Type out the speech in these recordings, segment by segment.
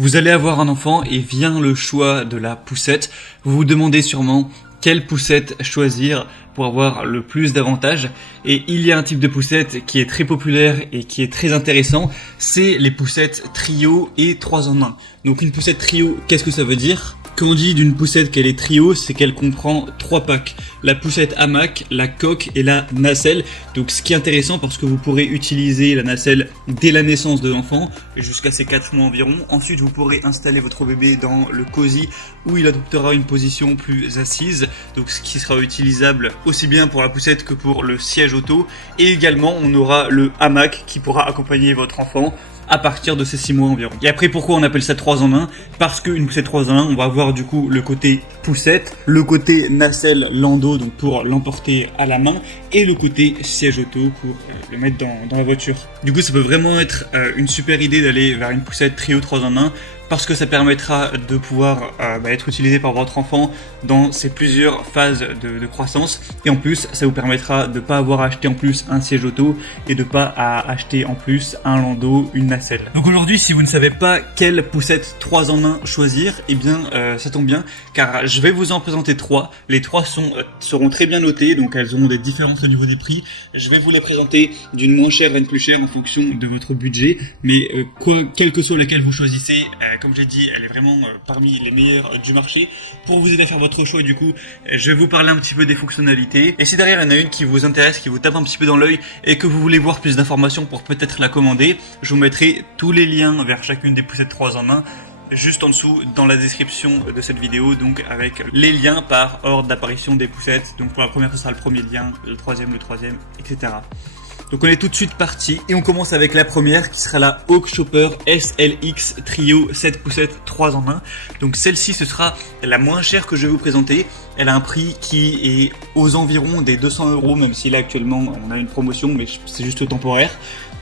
Vous allez avoir un enfant et vient le choix de la poussette. Vous vous demandez sûrement quelle poussette choisir pour avoir le plus d'avantages. Et il y a un type de poussette qui est très populaire et qui est très intéressant, c'est les poussettes trio et 3 en 1. Donc une poussette trio, qu'est-ce que ça veut dire ? Quand on dit d'une poussette qu'elle est trio, c'est qu'elle comprend 3 packs. La poussette hamac, la coque et la nacelle. Donc ce qui est intéressant parce que vous pourrez utiliser la nacelle dès la naissance de l'enfant, jusqu'à ses 4 mois environ. Ensuite vous pourrez installer votre bébé dans le cosy où il adoptera une position plus assise. Donc ce qui sera utilisable aussi bien pour la poussette que pour le siège auto. Et également on aura le hamac qui pourra accompagner votre enfant à partir de ses 6 mois environ. Et après, pourquoi on appelle ça 3 en 1 ? Parce qu'une poussette 3 en 1, on va avoir du coup le côté poussette, le côté nacelle landau, donc pour l'emporter à la main, et le côté siège auto pour le mettre dans la voiture. Du coup, ça peut vraiment être une super idée d'aller vers une poussette trio 3 en 1, parce que ça permettra de pouvoir être utilisé par votre enfant dans ses plusieurs phases de croissance. Et en plus, ça vous permettra de ne pas avoir à acheter en plus un siège auto et de pas à acheter en plus un landau, une nacelle. Donc aujourd'hui, si vous ne savez pas quelle poussette 3 en 1 choisir, eh bien ça tombe bien, car je vais vous en présenter 3. Les 3 seront très bien notées, donc elles auront des différences au niveau des prix. Je vais vous les présenter d'une moins chère à une plus chère en fonction de votre budget, mais quelle que soit laquelle vous choisissez, comme je l'ai dit, elle est vraiment parmi les meilleures du marché. Pour vous aider à faire votre choix, du coup, je vais vous parler un petit peu des fonctionnalités. Et si derrière il y en a une qui vous intéresse, qui vous tape un petit peu dans l'œil et que vous voulez voir plus d'informations pour peut-être la commander, je vous mettrai tous les liens vers chacune des poussettes 3 en 1 juste en dessous dans la description de cette vidéo, donc avec les liens par ordre d'apparition des poussettes. Donc pour la première, ce sera le premier lien, le troisième, etc. Donc on est tout de suite parti et on commence avec la première qui sera la Hawk Chopper SLX Trio 7 poussettes 3 en 1. Donc celle-ci, ce sera la moins chère que je vais vous présenter. Elle a un prix qui est aux environs des 200 €, même si là actuellement on a une promotion, mais c'est juste temporaire.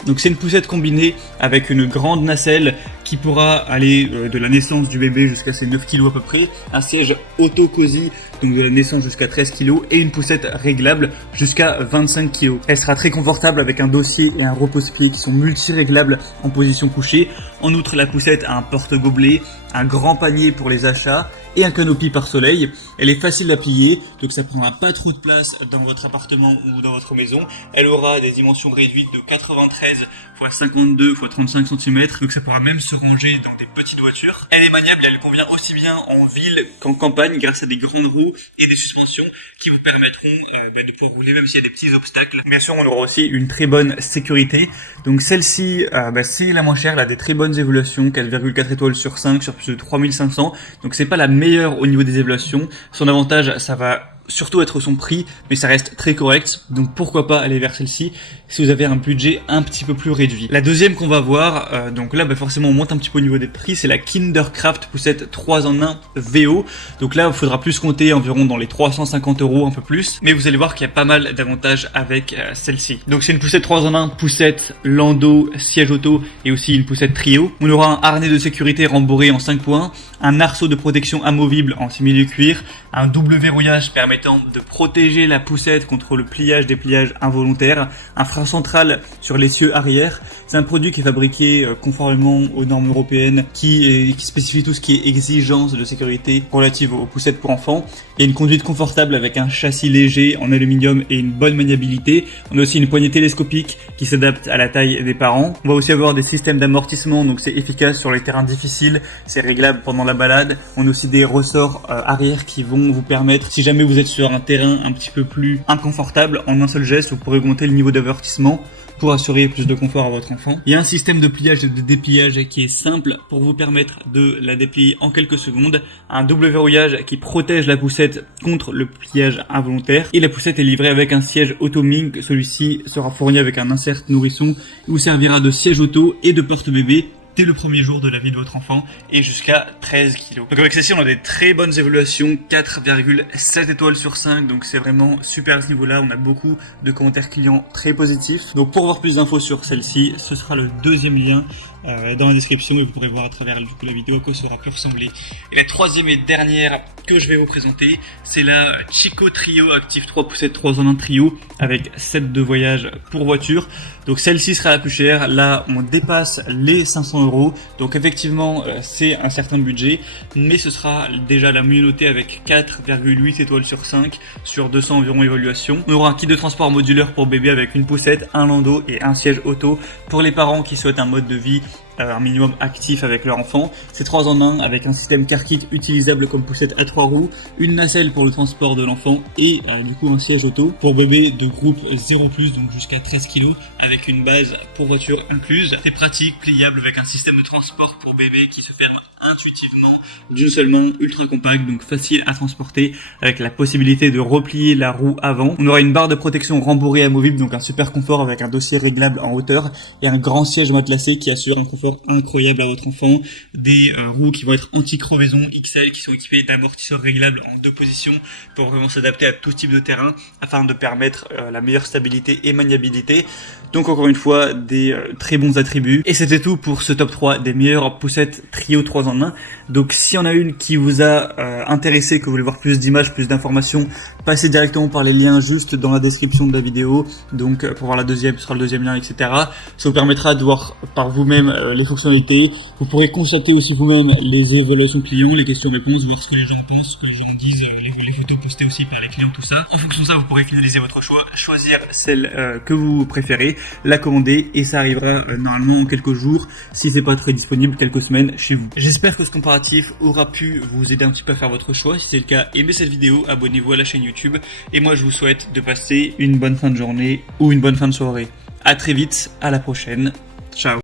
Donc c'est une poussette combinée avec une grande nacelle qui pourra aller de la naissance du bébé jusqu'à ses 9 kg à peu près, un siège auto-cosy, donc de la naissance jusqu'à 13 kg, et une poussette réglable jusqu'à 25 kg. Elle sera très confortable avec un dossier et un repose-pied qui sont multi-réglables en position couchée. En outre, la poussette a un porte-gobelet, un grand panier pour les achats et un canopy par soleil. Elle est facile à plier, donc ça prendra pas trop de place dans votre appartement ou dans votre maison. Elle aura des dimensions réduites de 93 x 52 x 35 cm, donc ça pourra même se ranger dans des petites voitures. Elle est maniable, elle convient aussi bien en ville qu'en campagne grâce à des grandes roues et des suspensions qui vous permettront de pouvoir rouler même s'il y a des petits obstacles. Bien sûr, on aura aussi une très bonne sécurité. Donc celle-ci, c'est la moins chère, elle a des très bonnes évaluations, 4,4 étoiles sur 5 sur plus de 3500. Donc c'est pas la meilleure au niveau des évaluations. Son avantage, ça va surtout être son prix, mais ça reste très correct, donc pourquoi pas aller vers celle-ci si vous avez un budget un petit peu plus réduit. La deuxième qu'on va voir, donc là forcément on monte un petit peu au niveau des prix, c'est la Kindercraft poussette 3 en 1 VO. Donc là il faudra plus compter environ dans les 350 €, un peu plus, mais vous allez voir qu'il y a pas mal d'avantages avec celle-ci. Donc c'est une poussette 3 en 1, poussette, landau, siège auto et aussi une poussette trio. On aura un harnais de sécurité rembourré en 5 points, un arceau de protection amovible en simili-cuir, un double verrouillage permettant de protéger la poussette contre le pliage, dépliage involontaire, un frein central sur l'essieu arrière. C'est un produit qui est fabriqué conformément aux normes européennes qui spécifie tout ce qui est exigence de sécurité relative aux poussettes pour enfants. Il y a une conduite confortable avec un châssis léger en aluminium et une bonne maniabilité. On a aussi une poignée télescopique qui s'adapte à la taille des parents. On va aussi avoir des systèmes d'amortissement, donc c'est efficace sur les terrains difficiles, c'est réglable pendant la balade. On a aussi des ressorts arrière qui vont vous permettre, si jamais vous êtes sur un terrain un petit peu plus inconfortable, en un seul geste, vous pourrez augmenter le niveau d'avertissement pour assurer plus de confort à votre enfant. Il y a un système de pliage et de dépliage qui est simple pour vous permettre de la déplier en quelques secondes. Un double verrouillage qui protège la poussette contre le pliage involontaire. Et la poussette est livrée avec un siège auto-ming. Celui-ci sera fourni avec un insert nourrisson. Il vous servira de siège auto et de porte-bébé dès le premier jour de la vie de votre enfant et jusqu'à 13 kg. Donc avec celle-ci, on a des très bonnes évaluations, 4,7 étoiles sur 5, donc c'est vraiment super à ce niveau-là. On a beaucoup de commentaires clients très positifs. Donc pour voir plus d'infos sur celle-ci, ce sera le deuxième lien dans la description et vous pourrez voir à travers du coup la vidéo à quoi ça aura pu ressembler. Et la troisième et dernière que je vais vous présenter, c'est la Chico Trio Active 3 poussettes 3 en 1 trio avec set de voyage pour voiture. Donc celle-ci sera la plus chère. Là, on dépasse les 500 €. Donc effectivement, c'est un certain budget, mais ce sera déjà la mieux notée avec 4,8 étoiles sur 5 sur 200 environ évaluations. On aura un kit de transport modulaire pour bébé avec une poussette, un landau et un siège auto pour les parents qui souhaitent un mode de vie un minimum actif avec leur enfant. C'est 3 en 1 avec un système car kit utilisable comme poussette à 3 roues, une nacelle pour le transport de l'enfant et du coup un siège auto pour bébé de groupe 0+, donc jusqu'à 13 kg avec une base pour voiture incluse. C'est pratique, pliable avec un système de transport pour bébé qui se ferme intuitivement d'une seule main, ultra compact, donc facile à transporter avec la possibilité de replier la roue avant. On aura une barre de protection rembourrée amovible, donc un super confort avec un dossier réglable en hauteur et un grand siège matelassé qui assure un confort incroyable à votre enfant. Des roues qui vont être anti-crevaison XL qui sont équipées d'amortisseurs réglables en 2 positions pour vraiment s'adapter à tout type de terrain afin de permettre la meilleure stabilité et maniabilité. Donc encore une fois, des très bons attributs. Et c'était tout pour ce top 3 des meilleures poussettes trio 3 en 1. Donc si on a une qui vous a intéressé, que vous voulez voir plus d'images, plus d'informations, passez directement par les liens juste dans la description de la vidéo. Donc pour voir la deuxième, ce sera le deuxième lien, etc. Ça vous permettra de voir par vous-même les fonctionnalités. Vous pourrez constater aussi vous-même les évaluations clients, les questions-réponses, voir ce que les gens pensent, ce que les gens disent, les photos postées aussi par les clients, tout ça. En fonction de ça, vous pourrez finaliser votre choix, choisir celle que vous préférez, la commander et ça arrivera normalement en quelques jours, si c'est pas très disponible, quelques semaines chez vous. J'espère que ce comparatif aura pu vous aider un petit peu à faire votre choix. Si c'est le cas, aimez cette vidéo, abonnez-vous à la chaîne YouTube et moi je vous souhaite de passer une bonne fin de journée ou une bonne fin de soirée. À très vite, à la prochaine. Ciao.